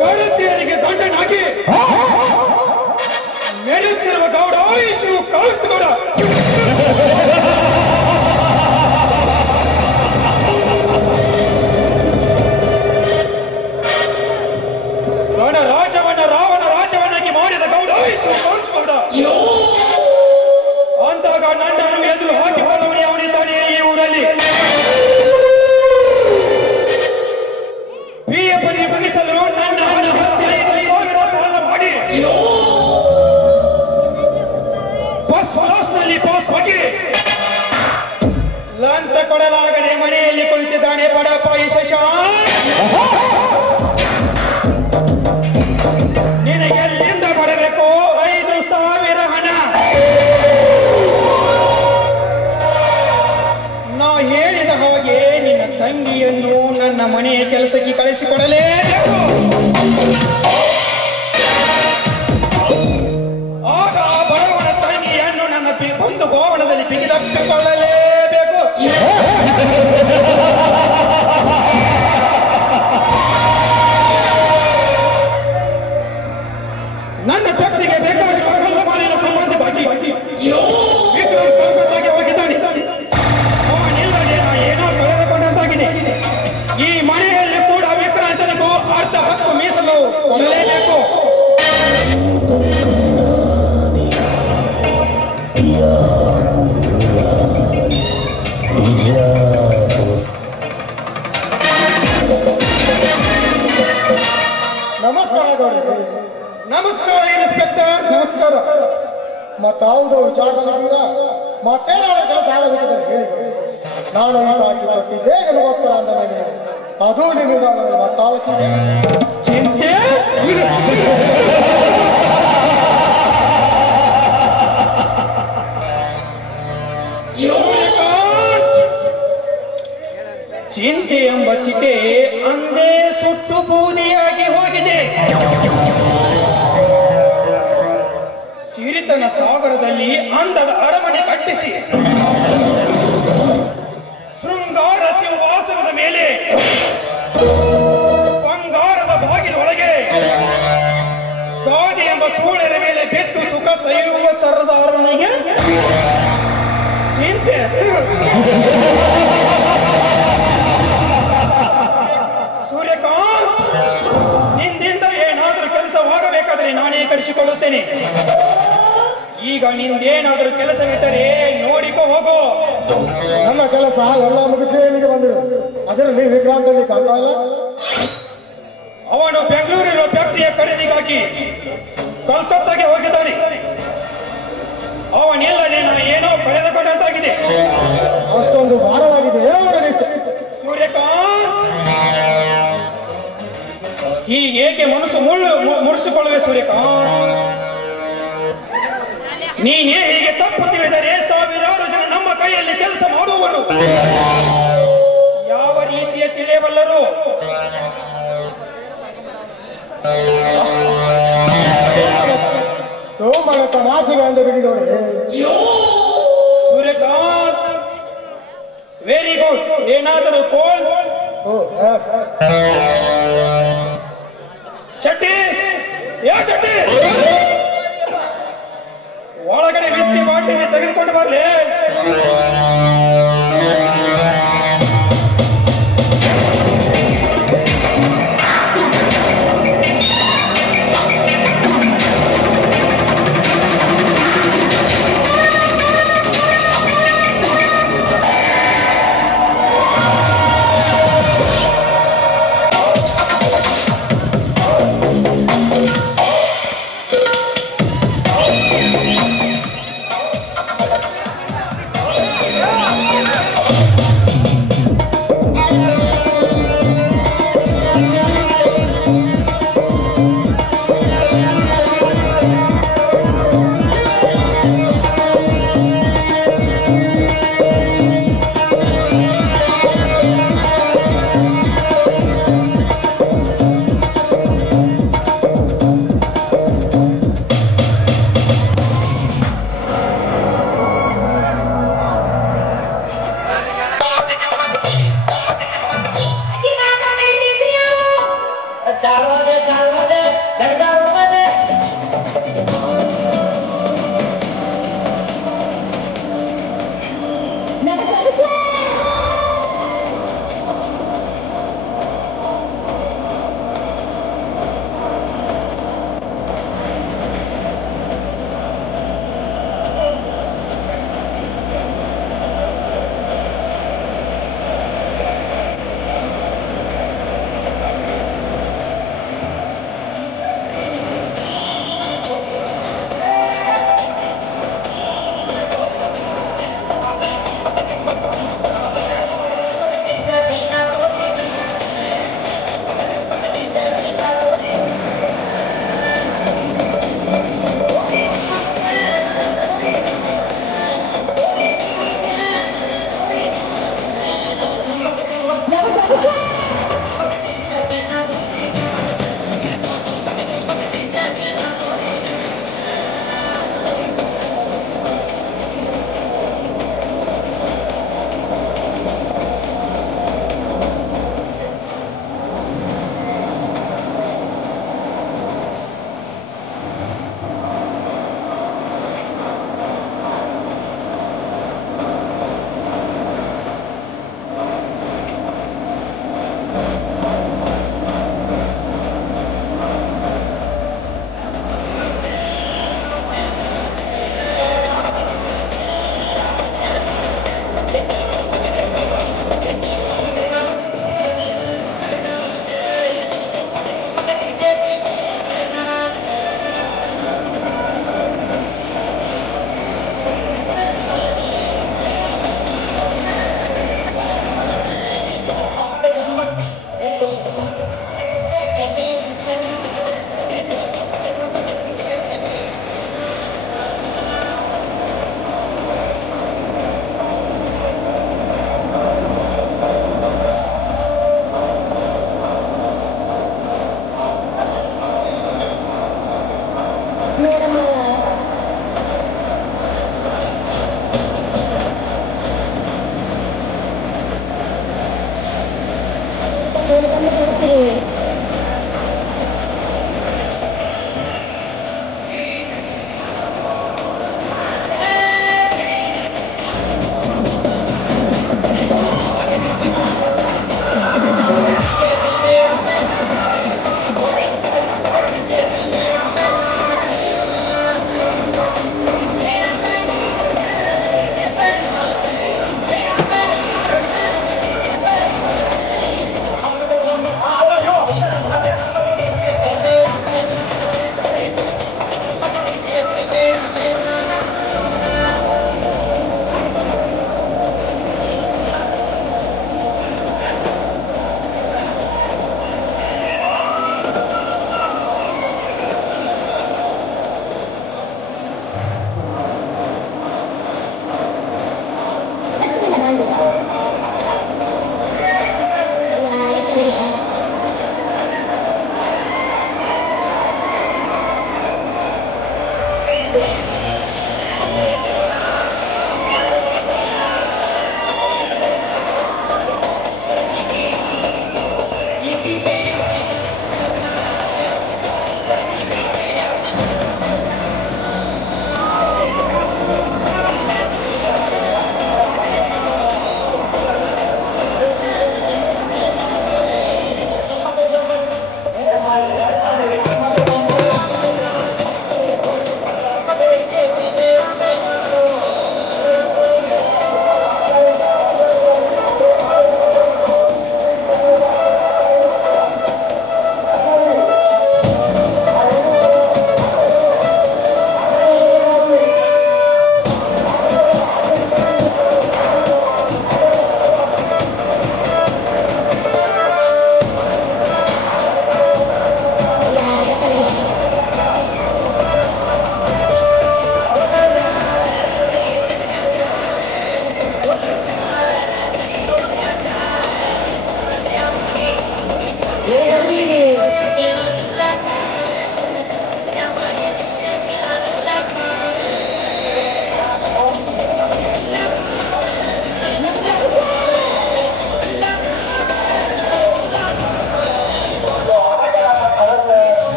ಕಳತಿಯರಿಗೆ ದಂಡನಾಗಿ ಮೆರೆಯುತ್ತಿರುವ ಗೌಡ ಆಯುಷು ಕಾಳುತ್ತಗೌಡ. ರಾಜವನ್ನ ರಾವಣ ರಾಜವನ್ನಾಗಿ ಮಾಡಿದ ಗೌಡ ಆಯುಷು ಕಾಳುತ್ತಗೌಡ. ಅಂದಾಗ ನನ್ನನ್ನು ಎದುರು ಹಾಕಿ ಹೋದವನೇ ಅವನಿದ್ದಾನೆ ಈ ಊರಲ್ಲಿ. ಬಿಎ ಪದವಿ ಮುಗಿಸಲು ನನ್ನ 5,000 ಸಾಲ ಮಾಡಿ ಬಸ್ ಕ್ಲಾಸ್ನಲ್ಲಿ ಪಾಸ್ ಆಗಿ ಲಂಚ ಕೊಡಲಾಗದೆ ಮನೆಯಲ್ಲಿ ಕುಳಿತಿದ್ದಾನೆ ಬಡಪ್ಪ ಈ ಶಶಾಂಕ್. ನಿನಗೆ ಎಲ್ಲಿಂದ ಬರಬೇಕು 5,000 ಹಣ? ನಾ ಹೇಳಿದ ಹಾಗೆ ನಿನ್ನ ತಂಗಿಯನ್ನು ನನ್ನ ಮನೆಯ ಕೆಲಸಕ್ಕೆ ಕಳಿಸಿಕೊಡಲೇಬೇಕು. ಆಗ ಬಡವನ ತಂಗಿಯನ್ನು ನನ್ನ ಒಂದು ಭವನದಲ್ಲಿ ಬಿಗಿದಪ್ಪಿಕೊಳ್ಳಲೇಬೇಕು. ನನ್ನ ಪತ್ನಿಗೆ ಬೇಕಾಗಿರುವ ಕಲ್ಲಮಾಲಿನ ಸಂಬಂಧವಾಗಿ ವಿಕ್ರಮ್ ಕಲ್ಕತ್ತಾಗೆ ಹೋಗಿದ್ದಾನೆ. ಅವನಿಲ್ಲದೆ ನಾ ಏನೋ ಕಳೆದುಕೊಂಡಂತಾಗಿದೆ. ಈ ಮನೆಯಲ್ಲಿ ಕೂಡ ವಿಕ್ರಾಂತನಿಗೂ ಅರ್ಧ ಹಕ್ಕು ಮೀಸಲು ಕೊಡಲೇಬೇಕು. ನಮಸ್ಕಾರ ಗೌಡ್ರೆ. ನಮಸ್ಕಾರ ಇನ್ಸ್ಪೆಕ್ಟರ್. ನಮಸ್ಕಾರ. ಮತ್ತಾವುದೋ ವಿಚಾರದಲ್ಲಿದ್ದೀರ? ಮತ್ತೇನಾದ್ರೂ ಕೆಲಸ ಆಗಬೇಕಿದ್ದಾರೆ ಹೇಳಿ. ನಾನು ಈ ಕೊಟ್ಟಿದ್ದೆ ನಿಮಗೋಸ್ಕರ ಅಂದ ಮೇಲೆ ಅದು ನಿಮ್ಮಿಂದ ಮತ್ತಾವ ಚಿಂತೆ ಚಿಂತೆ ಎಂಬ ಚಿತೆ ಅಂದೇ ಸುಟ್ಟು ಬೂದಿಯಾಗಿ ಹೋಗಿದೆ. ಸಿರಿತನ ಸಾಗರದಲ್ಲಿ ಅಂದದ ಅರಮನೆ ಕಟ್ಟಿಸಿ ಶೃಂಗಾರ ಸಿಂಹಾಸನದ ಮೇಲೆ ಬಂಗಾರದ ಬಾಗಿಲೊಳಗೆ ಗಾದಿ ಎಂಬ ಸೂಳೆರ ಮೇಲೆ ಬೆತ್ತು ಸುಖ ಸೈರುವ ಸರದಾರನಿಗೆ ಚಿಂತೆ. ಸೂರ್ಯಕಾಂತ್, ನಿಂದಿಂದ ಏನಾದರೂ ಕೆಲಸವಾಗಬೇಕಾದ್ರೆ ನಾನೇ ಕರೆಸಿಕೊಳ್ಳುತ್ತೇನೆ. ಈಗ ನಿಂದೇನಾದರೂ ಕೆಲಸವಿದ್ದರೆ ನೋಡಿಕೋ ಹೋಗೋ. ನನ್ನ ಕೆಲಸ ಎಲ್ಲ ಮುಗಿಸಿ ಇಲ್ಲಿಗೆ ಬಂದಿರು. ಅದರಲ್ಲಿ ವಿಕ್ರಾಂತಲ್ಲಿ ಕಾಣ್ತಾ ಇಲ್ಲ. ಅವನು ಬೆಂಗಳೂರಿನ ಫ್ಯಾಕ್ಟರಿಯ ಖರೀದಿಗಾಗಿ ಕಲ್ಕತ್ತಾಗೆ ಹೋಗಿದ್ದಾನೆ. ಅವನಿಲ್ಲದೆ ನಾನು ಏನೋ ಕಳೆದುಕೊಂಡಂತಾಗಿದೆ. ಅಷ್ಟೊಂದು ಭಾರವಾಗಿದೆ. ಸೂರ್ಯಕಾಂತ್, ಹೀಗೇಕೆ ಮನಸ್ಸು ಮುರಿಸಿಕೊಳ್ಳುವೆ ಸೂರ್ಯಕಾಂತ್? ನೀನೇ ಹೀಗೆ ತಪ್ಪು ತಿಳಿದರೆ ಸಾವಿರಾರು ಜನ ನಮ್ಮ ಕೈಯಲ್ಲಿ ಕೆಲಸ ಮಾಡುವರು. ಯಾವ ರೀತಿಯ ತಿಳಿಯಬಲ್ಲರು? ಸೋಮನ ತಮಾಷೆಗೆ ಅಂದ ಬಿಡಿದವ್ರೆ. Suryakant, very good. ಏನಾದರೂ ಕೋಲ್? ಶೆಟ್ಟಿ, ಯಾ ಶೆಟ್ಟಿ, ಒಳಗಡೆ ವಿಸ್ಕಿ ಬಾಟಲಿ ತೆಗೆದುಕೊಂಡು ಬರಲಿ.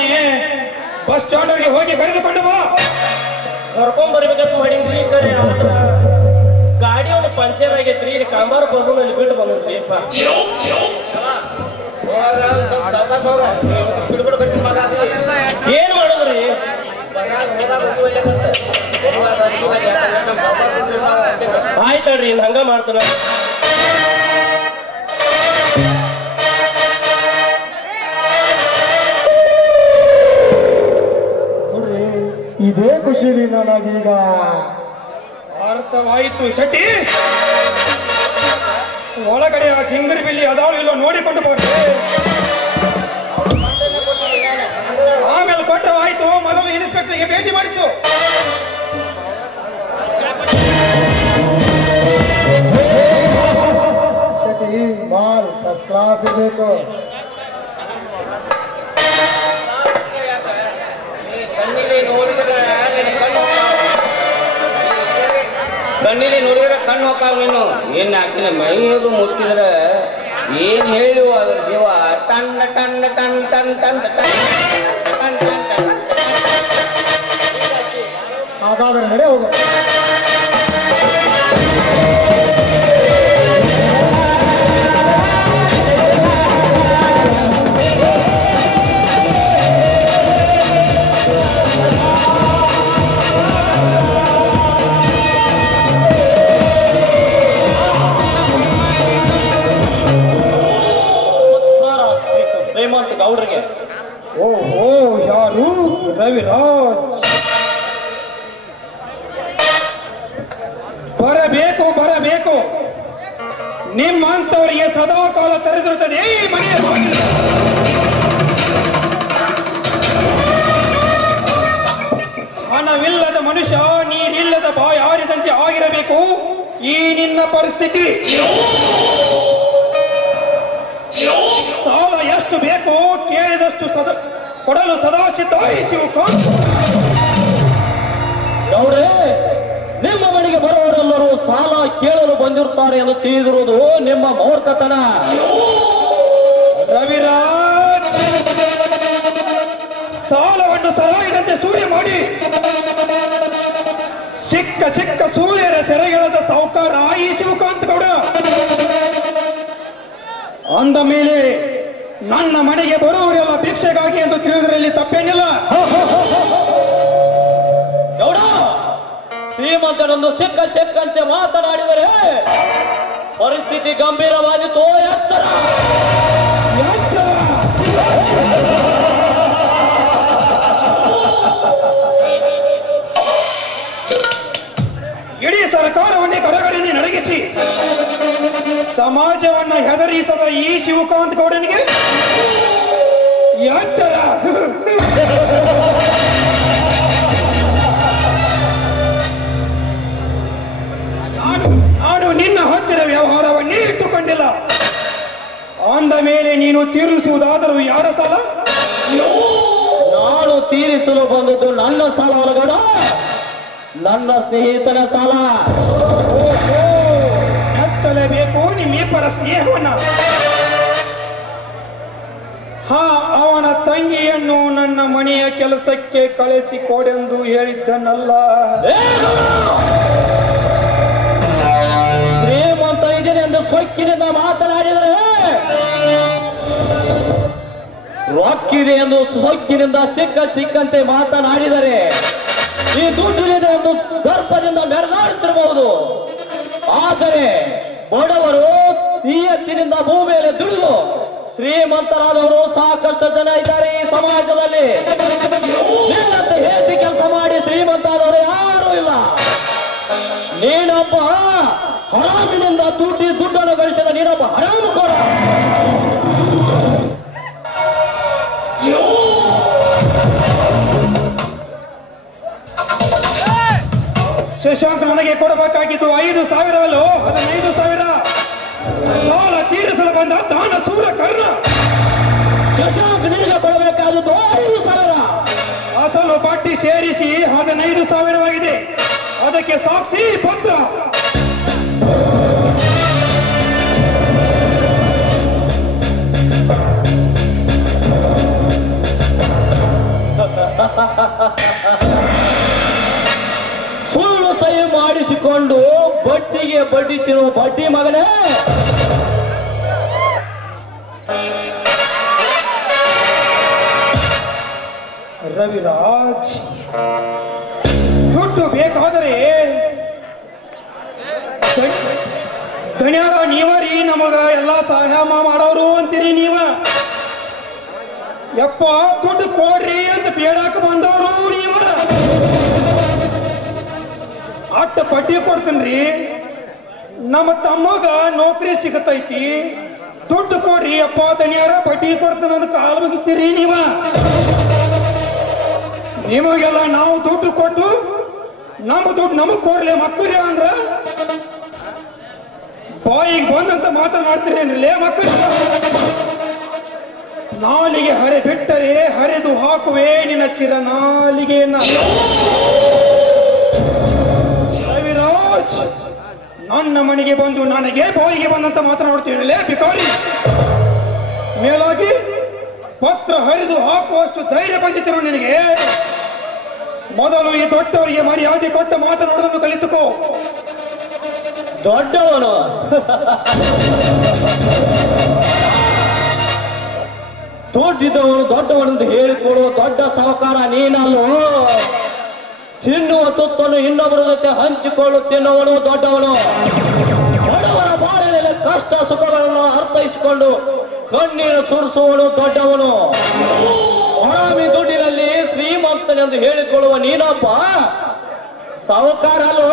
ಮಗನೇ, ಬಸ್ ಸ್ಟ್ಯಾಂಡ್ ಹೋಗಿ ಕರೆದುಕೊಂಡು ಬಾ. ಕರ್ಕೊಂಡ್ ಬರ್ಬೇಕಂತ ಮಾಡಿದ್ರಿ, ಕರೆ ಆದ್ರ ಗಾಡಿ ಒಂದು ಪಂಚರ್ ಆಗೈತ್ರಿ, ಕಾಂಬಾರ ಬಂದಲ್ಲಿ ಬಿಟ್ಟು ಬಂದ್ರಿ. ಏನ್ ಮಾಡುದ್ರಿ? ಆಯ್ತಲ್ರಿ, ಹಂಗ ಮಾಡ್ತಾನ. ನೋಡ್ರಿ, ಇದೇ ಖುಷಿಲಿ ನನಗೀಗ ಅರ್ಥವಾಯಿತು ಶೆಟ್ಟಿ. ಒಳಗಡೆ ಆ ಜಿಂಗರಿ ಬಿಲ್ಲಿ ಅದಾವ ಇಲ್ಲೋ ನೋಡಿಕೊಂಡು ಬರ್ರಿ. ಆಮೇಲೆ ಕೊಟ್ಟವಾಯ್ತು, ಮೊದಲು ಇನ್ಸ್ಪೆಕ್ಟರ್ಗೆ ಭೇಟಿ ಮಾಡಿಸು. ಶೆಟ್ಟಿ ಮಾಲ್ ಫಸ್ಟ್ ಕ್ಲಾಸ್ ಇರಬೇಕು. ಕಣ್ಣಿಲಿ ನೋಡಿದ್ರೆ ಕಣ್ಣು ಹೋಗ್ತಾವ. ನೀನು ಏನ್ ಹಾಕಿನ ಮೈದು ಮುಟ್ಟಿದ್ರೆ ಏನ್ ಹೇಳು ಅದ್ರ ಜೀವ ton ton ton ton ton ton ton ton ton. ಹಾಗಾದ್ರೆ ನಡೆ ಹೋಗು. ಶ್ರೀಮಂತ ಗೌಡ್ರಿಗೆ. ಓಹೋ, ಯಾರು? ರವಿರಾಜ್. ಬರಬೇಕು ಬರಬೇಕು, ನಿಮ್ಮಂತವರಿಗೆ ಸದಾ ಕಾಲ ತೆರೆದಿರುತ್ತದೆ ಈ ಮನೆಯ ಬಾಗಿಲು. ಹಣವಿಲ್ಲದ ಮನುಷ್ಯ ನೀರಿಲ್ಲದ ಬಾಯಾರಿದಂತೆ ಆಗಿರಬೇಕು ಈ ನಿನ್ನ ಪರಿಸ್ಥಿತಿ. ಸಾಲ ಎಷ್ಟು ಬೇಕೋ ಕೇಳಿದಷ್ಟು ಕೊಡಲು ಸದಾ ಸಿದ್ಧ ಶಿವಕಾಂತ್. ಗೌಡ್ರೆ, ನಿಮ್ಮ ಮನೆಗೆ ಬರುವವರೆಲ್ಲರೂ ಸಾಲ ಕೇಳಲು ಬಂದಿರುತ್ತಾರೆ ಎಂದು ತಿಳಿದಿರುವುದು ನಿಮ್ಮ ಮೂರ್ಖತನ. ರವಿರಾಜ್, ಸಾಲವನ್ನು ಸರಾಯಿದಂತೆ ಸೂರ್ಯ ಮಾಡಿ ಸಿಕ್ಕ ಸಿಕ್ಕ ಸೂರ್ಯರ ಸೆರೆಗೆಳೆದ ಸಾಹುಕಾರ ಈ ಶಿವಕಾಂತ್ ಗೌಡ. ಅಂದ ಮೇಲೆ ನನ್ನ ಮನೆಗೆ ಬರುವವರೆಲ್ಲ ಭಿಕ್ಷೆಗಾಗಿ ಎಂದು ತಿಳಿದರಲ್ಲಿ ತಪ್ಪೇನಿಲ್ಲ. ಗೌಡ, ಶ್ರೀಮಂತನೊಂದು ಸಿಕ್ಕ ಸಿಕ್ಕಂತೆ ಮಾತನಾಡಿದರೆ ಪರಿಸ್ಥಿತಿ ಗಂಭೀರವಾದಿತು. ಎಚ್ಚರ. ಇಡೀ ಸರ್ಕಾರವನ್ನೇ ಕರಗಡೆಯಲ್ಲಿ ನಡಗಿಸಿ ಸಮಾಜವನ್ನ ಹೆದರಿಸದ ಈ ಶಿವಕಾಂತ್ ಗೌಡನಿಗೆ ಎಚ್ಚರ. ನಾನು ನಿನ್ನ ಹತ್ತಿರ ವ್ಯವಹಾರವನ್ನೇ ಇಟ್ಟುಕೊಂಡಿಲ್ಲ. ಅಂದ ಮೇಲೆ ನೀನು ತೀರಿಸುವುದಾದರೂ ಯಾರ ಸಾಲ? ನಾನು ತೀರಿಸಲು ಬಂದದ್ದು ನನ್ನ ಸಾಲ ಹೊರಗಡ, ನನ್ನ ಸ್ನೇಹಿತನ ಸಾಲ. ಮೆಚ್ಚಲೇಬೇಕು ನಿಮ್ಮಿಬ್ಬರ ಸ್ನೇಹವನ್ನ. ಅವನ ತಂಗಿಯನ್ನು ನನ್ನ ಮನೆಯ ಕೆಲಸಕ್ಕೆ ಕಳಿಸಿಕೊಡೆಂದು ಹೇಳಿದ್ದನಲ್ಲ. ಶ್ರೀಮಂತ ಇದ್ದೇನೆ ಎಂದು ಸೊಕ್ಕಿನಿಂದ ಮಾತನಾಡಿದರೆ, ರೊಕ್ಕಿದೆ ಎಂದು ಸೊಕ್ಕಿನಿಂದ ಸಿಕ್ಕಂತೆ ಮಾತನಾಡಿದರೆ, ಈ ದುಡ್ಡಿದೆ ಎಂದು ಗರ್ಭದಿಂದ ಮೆರೆದಾಡುತ್ತಿರಬಹುದು. ಆದರೆ ಬಡವರು ಈ ಎತ್ತಿನಿಂದ ಭೂಮಿಯಲ್ಲಿ ದುಡಿದು ಶ್ರೀಮಂತರಾದವರು ಸಾಕಷ್ಟು ಜನ ಇದ್ದಾರೆ ಈ ಸಮಾಜದಲ್ಲಿ. ನಿನ್ನಂತೆ ಹೇಸಿ ಕೆಲಸ ಮಾಡಿ ಶ್ರೀಮಂತರಾದವರು ಯಾರೂ ಇಲ್ಲ. ನೀನೊಬ್ಬ ಹರಾಮಿನಿಂದ ದುಡ್ಡನ್ನು ಗಳಿಸಿದ ನೀನೊಬ್ಬ ಹರಾಮುಕೋರ. ಶಶಾಂಕ್ ನನಗೆ ಕೊಡಬೇಕಾಗಿದ್ದು 5,000ವಲ್ಲೋ 15,000. ಸಾಲ ತೀರಿಸಲು ಬಂದ ದಾನ ಸೂರ ಕರ್ಣ. ಶಶಾಂಕ್ ನಿನಗೆ ಕೊಡಬೇಕಾದದ್ದು 5,000. ಅಸಲು ಬಡ್ಡಿ ಸೇರಿಸಿ 15,000ವಾಗಿದೆ. ಅದಕ್ಕೆ ಸಾಕ್ಷಿ ಪತ್ರ. ಮಾತಿಗೆ ಬಡ್ಡಿ ತಿನ್ನು ಬಡ್ಡಿ ಮಗನೇ. ರವಿರಾಜ್, ದುಡ್ಡು ಬೇಕಾದರೆ ಧನ್ಯಾರ ನೀವರಿ ನಮಗ ಎಲ್ಲ ಸಹಾಯ ಮಾಡೋರು ಅಂತೀರಿ ನೀವ. ಯಪ್ಪ ದುಡ್ಡು ಕೊಡ್ರಿ ಅಂತ ಬೇಡಾಕ ಬಂದವರು ನೀವ. ಅಟ್ಟ ಬಡ್ಡಿ ಕೊಡ್ತೀನ್ರಿ. ನಮ್ಮ ತಮ್ಮಗ ನೌಕರಿ ಸಿಗತೈತಿ, ದುಡ್ಡು ಕೊಡ್ರಿ ಅಪ್ಪ ಧನ್ಯಾರ ಬಡ್ಡಿ ಕೊಡ್ತಾನ ಅಂತ ಕಾಲು ಮುಗಿತೀರಿ ನೀವ. ನಿಮಗೆಲ್ಲ ನಾವು ದುಡ್ಡು ಕೊಟ್ಟು ನಮ್ಮ ದುಡ್ಡು ನಮಗ್ ಕೊಡ್ಲಿ ಮಕ್ಕಳ್ರಿ ಅಂದ್ರ ಬಾಯಿಗೆ ಬಂದಂತ ಮಾತನಾಡ್ತೀರೇನ್ರಲ್ಲೇ ಮಕ್ಕಳು. ನಾಲಿಗೆ ಹರೆ ಬಿಟ್ಟರೆ ಹರಿದು ಹಾಕುವೆ ನಿನ್ನ ಚಿರನಾಲಿಗೆಯನ್ನ. ರವಿರಾಜ್, ನನ್ನ ಮನೆಗೆ ಬಂದು ನನಗೆ ಬಾಯಿಗೆ ಬಂದಂತ ಮಾತನಾಡ್ತೀರಲ್ಲೇ ಬಿಕಾರಿ. ಮೇಲಾಗಿ ಪತ್ರ ಹರಿದು ಹಾಕುವಷ್ಟು ಧೈರ್ಯ ಬಂದಿತ್ತು ನಿನಗೆ. ಮೊದಲು ಈ ದೊಡ್ಡವರಿಗೆ ಮರ್ಯಾದೆ ಕೊಟ್ಟು ಮಾತನಾಡೋದನ್ನು ಕಲಿತುಕೋ. ದೊಡ್ಡವನು ದುಡ್ಡಿದ್ದವನು ದೊಡ್ಡವನೆಂದು ಹೇಳಿಕೊಡುವ ದೊಡ್ಡ ಸಾಹುಕಾರ ನೀನಲ್ಲೋ. ತಿನ್ನುವ ತುತ್ತನ್ನು ಇನ್ನೊಬ್ಬರ ಜೊತೆ ಹಂಚಿಕೊಳ್ಳು ತಿನ್ನುವನು ದೊಡ್ಡವನು. ಬಡವರ ಬಾಳಿನಲ್ಲಿ ಕಷ್ಟ ಸುಖಗಳನ್ನು ಅರ್ಥೈಸಿಕೊಂಡು ಕಣ್ಣೀರು ಸುರಿಸುವನು ದೊಡ್ಡವನು. ಆರಾಮಿ ದುಡ್ಡಿನಲ್ಲಿ ಶ್ರೀಮಂತನೆಂದು ಹೇಳಿಕೊಳ್ಳುವ ನೀನೊಬ್ಬ ಸಾಹುಕಾರ ಅಲ್ಲೋ.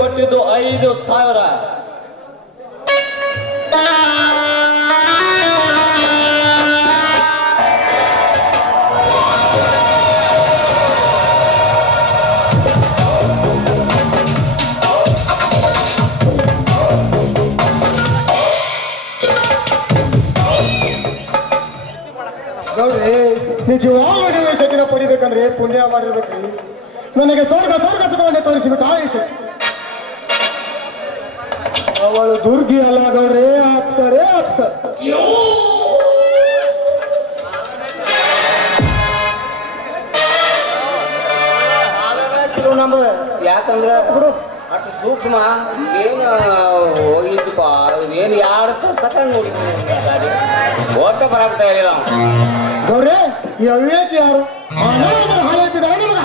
ಕೊಟ್ಟಿದ್ದು 5,000. ಗೌಡ್ರಿ, ನಿಜವಾಗ್ಲೂ ನೀವು ಶಕ್ತಿನ ಪಡಿಬೇಕಂದ್ರೆ ಪುಣ್ಯ ಮಾಡಿರ್ಬೇಕ್ರಿ. ನನಗೆ ಸ್ವರ್ಗ ಸುಖವನ್ನೇ ತೋರಿಸಿಬಿಟ್ಟ ಈ ಶಕ್ತಿ. ಅವಳು ದುರ್ಗಿ ಅಲ್ಲ ಗೌಡ್ರಿ, ಅಪ್ಸರೇ ಅಪ್ಸರ್. ನಮ್ದು ಯಾಕಂದ್ರೆ ಅಷ್ಟು ಸೂಕ್ಷ್ಮ ಏನು ಹೋಗಿದ್ದಪ್ಪ. ಏನು 2 ತಾಸು ತಕೊಂಡು ನೋಡಿ ಓಟ ಬರಾಕ್ತಾ ಇರಲಿಲ್ಲ ಗೌಡ್ರಿ. ಈ ಅವಿವೇಕಿ ಯಾರು? ಹಾಳಾಯ್ತಿದ್ದಾಳೆ ನಿಮಗ.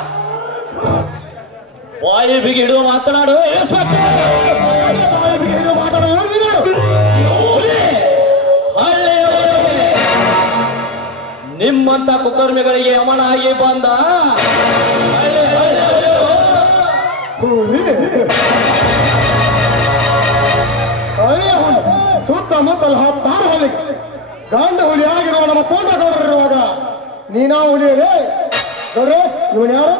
ಬಾಯಿ ಬಿಗಿ ಹಿಡಿದು ಮಾತನಾಡು. ನಿಮ್ಮಂತ ಕುಕರ್ಮಿಗಳಿಗೆ ಯಮನಾಗಿ ಬಂದ ಸುತ್ತಮುತ್ತಲ 10 ಹೊಲಿಗೆ ಗಂಡ ಹುಲಿ ಆಗಿರುವ ನಮ್ಮ ಪೋಟ ಗೌಡರಿರುವಾಗ ನೀನಾ ಹುಲಿಯೇ ಗೌಡ್ರೆ? ಇವನು ಯಾರು?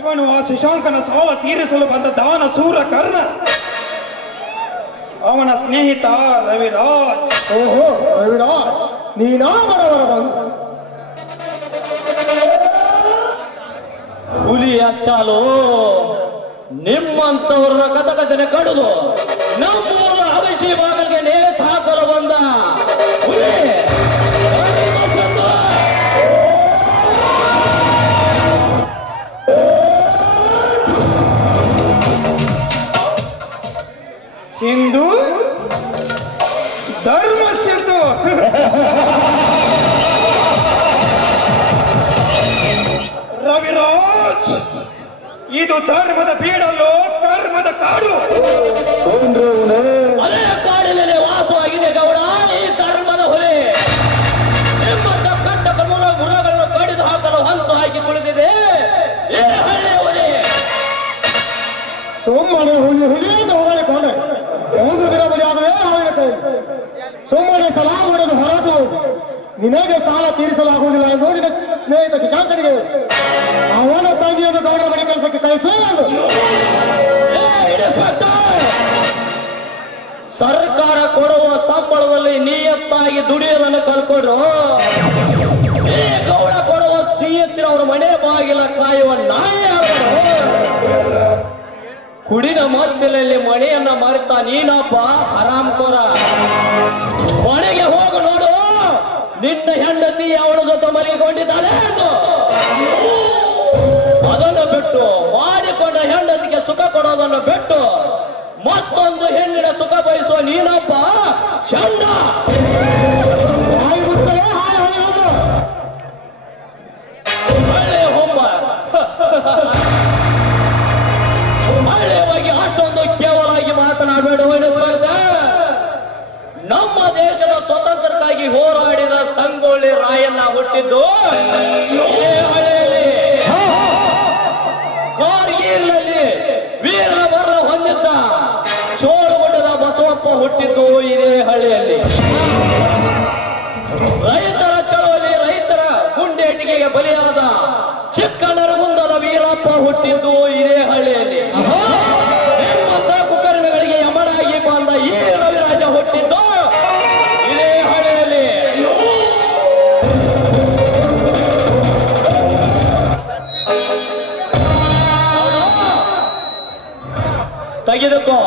ಇವನು ಆ ಶಶಾಂಕನ ಸಾಲ ತೀರಿಸಲು ಬಂದ ದಾನ ಸೂರ ಕರ್ಣ, ಅವನ ಸ್ನೇಹಿತ ರವಿರಾಜ್. ಓಹೋ, ರವಿರಾಜ್, ನೀನಾ ಬಡವರ ಬಂದ ಹುಲಿ ಅಷ್ಟಲು ನಿಮ್ಮಂತವ್ರ ಕಥಕಥನೆ ಕಡಿದು ನಮ್ಮೂರ ಅಗಶಿ ಬಾಗಿಲಿಗೆ ನೇತು ಹಾಕಲು ಬಂದ ಹುಲಿ. ಸಿಂಧು, ಧರ್ಮ ಸಿಂಧು. ರವಿರಾಜ್, ಇದು ಧರ್ಮದ ಬೀಡಲ್ಲೋ ಕರ್ಮದ ಕಾಡು. ಅದೇ ಕಾಡಿನಲ್ಲಿ ವಾಸವಾಗಿದೆ ಗೌಡ ಈ ಧರ್ಮದ ಹುಲಿ. ನಿಮ್ಮಂತ ಕಟ್ಟ ಮುರಗಳನ್ನು ಕಡಿದು ಹಾಕಲು ಹಂತು ಹಾಕಿ ಕುಳಿತಿದೆ ಈ ಹಳ್ಳಿಯ ಹುಲಿ. ಸುಮ್ಮನೆ ಹುಲಿಯಿಂದ ಹೊರಳಿಕೊಂಡೆ ಒಂದು ದಿನ ಬಲಿಯಾಗವೇ ಅವನ ಕೈ. ಸುಮ್ಮನೆ ಸಲಾಂ ಹೊಡೆದು ಹೊರಟು ನಿನಗೆ ಸಾಲ ತೀರಿಸಲಾಗುವುದಿಲ್ಲ ಎಂದು ನಿನ್ನ ಸ್ನೇಹಿತ ಶಶಾಂಕನಿಗೆ ಅವನ ತಂಗಿಯನ್ನು ಗೌಡರ ಮನೆ ಕೆಲಸಕ್ಕೆ ಕಳಿಸು. ಸರ್ಕಾರ ಕೊಡುವ ಸಂಬಳದಲ್ಲಿ ನಿಯತ್ತಾಗಿ ದುಡಿಯೋದನ್ನು ಕಲ್ಕೊಂಡ್ರು. ಈ ಗೌಡ ಕೊಡುವ ನಿಯತ್ತಿನ ಅವ್ರ ಮನೆ ಬಾಗಿಲ ಕಾಯುವ ನಾಯಿ ಅವರು. ಕುಡಿದ ಮತ್ತಲಲ್ಲಿ ಮನೆಯನ್ನ ಮರೆತ ನೀನಪ್ಪ ಹರಾಮ್ಕೋರ. ಮನೆಗೆ ಹೋಗು ನೋಡು, ನಿನ್ನ ಹೆಂಡತಿ ಅವಳ ಜೊತೆ ಮಲಗಿಕೊಂಡಿದ್ದಾಳೆ ಎಂದು. ಅದನ್ನು ಬಿಟ್ಟು ಮಾಡಿಕೊಂಡ ಹೆಂಡತಿಗೆ ಸುಖ ಕೊಡೋದನ್ನು ಬಿಟ್ಟು ಮತ್ತೊಂದು ಹೆಣ್ಣಿನ ಸುಖ ಬಯಸುವ ನೀನಪ್ಪ ಚಂಡ. ಒಳ್ಳೆಯ ಹೊಂಬ ಒಳ್ಳೆಯ ಬಗ್ಗೆ ಅಷ್ಟೊಂದು ಕೇವಲಾಗಿ ಮಾತನಾಡಬೇಡ. ನಮ್ಮ ದೇಶದ ಸ್ವತಂತ್ರಕ್ಕಾಗಿ ಹೋರಾಡಿದ ಸಂಗೊಳ್ಳಿ ರಾಯಣ್ಣ ಹುಟ್ಟಿದ್ದು ಹಳೆಯಲ್ಲಿ. ಕಾರ್ಗಿಲ್ನಲ್ಲಿ ವೀರಮರಣ ಹೊಂದಿದ್ದ ಚೋಳಗುಡ್ಡದ ಬಸವಪ್ಪ ಹುಟ್ಟಿದ್ದು ಇದೇ ಹಳ್ಳಿಯಲ್ಲಿ. ರೈತರ ಚಳವಳಿ ರೈತರ ಗುಂಡೇಟಿಗೆಗೆ ಬಲಿಯಾದ ಚಿಕ್ಕನರಗುಂದದ ವೀರಪ್ಪ ಹುಟ್ಟಿದ್ದು ಇದೇ ಹಳ್ಳಿಯಲ್ಲಿ. ನಿಮ್ಮಂತ ಕುಕರ್ಮಿಗಳಿಗೆ ಯಮನಾಗಿ ಬಂದ ಈ ರವಿರಾಜ ಹುಟ್ಟಿದ್ದು ಇದೇ ಹಳ್ಳಿಯಲ್ಲಿ. ತೆಗೆದುಕೋ,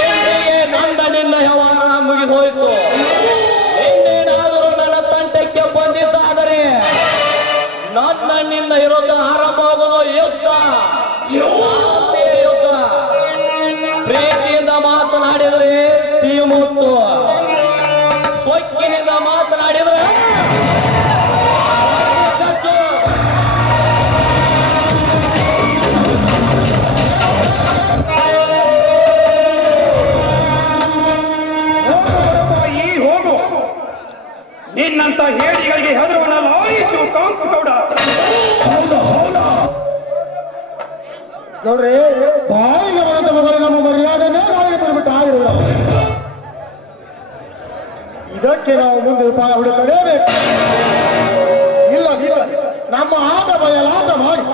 ಎಲ್ಲಿಗೆ ನಂದ ನಿನ್ನ ವ್ಯವಹಾರ ಮುಗಿದು ಹೋಯಿತು. ಇನ್ನೇನಾದರೂ ನನ್ನ ತಂಟಕ್ಕೆ ಬಂದಿದ್ದಾದರೆ ನನ್ನ ನಿನ್ನ ವಿರುದ್ಧ ಆರಂಭವಾಗುವುದು ಯುದ್ಧ. ಯುದ್ಧ. ಪ್ರೀತಿಯಿಂದ ಮಾತನಾಡಿದರೆ ಸಿಹಿಮುತ್ತು, ಸೊಕ್ಕಿನಿಂದ ಮಾತನಾಡಿದರೆ ನಿನ್ನಂತ ಹೇಡಿಗಳಿಗೆ ಹೆದರುವನಲ್ಲ ಈ ಶಿವಕಾಂತ್ ಗೌಡ. ನೋಡ್ರಿ, ಬಾಯಿಗೆ ಬಂದ ಮಗಳು ನಮ್ಮ ಮರ್ಯಾದೆನೇ ಬಾಯಿಗೆ ಬಂದ್ಬಿಟ್ಟು ಆಗಿರಲ್ಲ. ಇದಕ್ಕೆ ನಾವು ಮುಂದೆ ಉಪಾಯ ಹುಡುಕಲೇಬೇಕು. ಇಲ್ಲ ನಮ್ಮ ಆಟ ಬಯಲಾಟ ಮಾಡಿ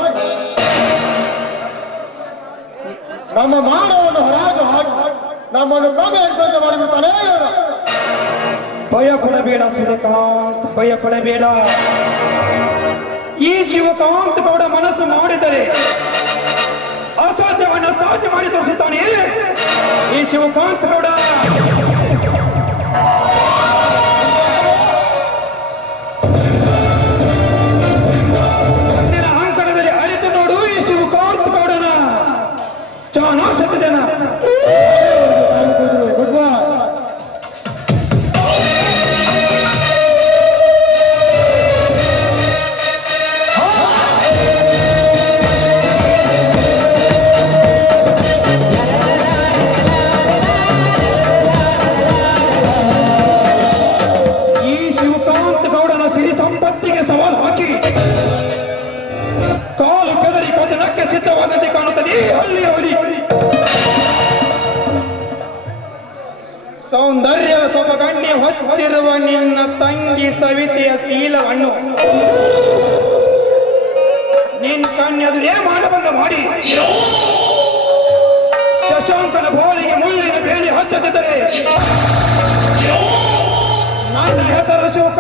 ನಮ್ಮ ಮಾನವನ್ನು ಹರಾಜು ಹಾಕಿ ನಮ್ಮನ್ನು ಕಮ್ಮಿ ಅನಿಸಂತೆ ಮಾಡಿಬಿಡ್ತಾನೆ. ಭಯ ಪಡಬೇಡ ಸೂರ್ಯಕಾಂತ್, ಭಯ ಪಡಬೇಡ. ಈ ಶಿವಕಾಂತ್ ಗೌಡ ಮನಸ್ಸು ಮಾಡಿದರೆ ಅಸಾಧ್ಯವನ್ನ ಸಾಧ್ಯ ಮಾಡಿ ತೋರಿಸುತ್ತಾನೆ ಈ ಶಿವಕಾಂತ್ ಗೌಡ. ನಿನ್ನ ಅಂಕಣದಲ್ಲಿ ಅರಿತು ನೋಡು ಈ ಶಿವಕಾಂತ್ ಗೌಡನ ಚಾಣಾಕ್ಷತ ಜನ. ಗುಡ್ ಬಾಯ್. ಸವಾಲು ಹಾಕಿ ಕಾಲು ಕದರಿ ಕದನಕ್ಕೆ ಸಿದ್ಧವಾದಂತೆ ಕಾಣುತ್ತದೆ ಹಳ್ಳಿಯ ಹುಲಿ. ಸೌಂದರ್ಯ ಸೊಬಗಣ್ಣೆ ಹೊತ್ತಿರುವ ನಿನ್ನ ತಂಗಿ ಸವಿತೆಯ ಶೀಲವನ್ನು ನಿನ್ನ ಕಣ್ಣೆದುರೇ ಮಾಡಬಲ್ಲ ಮಾಡಿ ಶಶಾಂಕನ ಬೋಳಿಗೆ ಮುಳ್ಳಿನ ಬೇಲಿ ಹಚ್ಚದಿದ್ದರೆ ನನ್ನ ಹೆಸರು ಶಿವಕ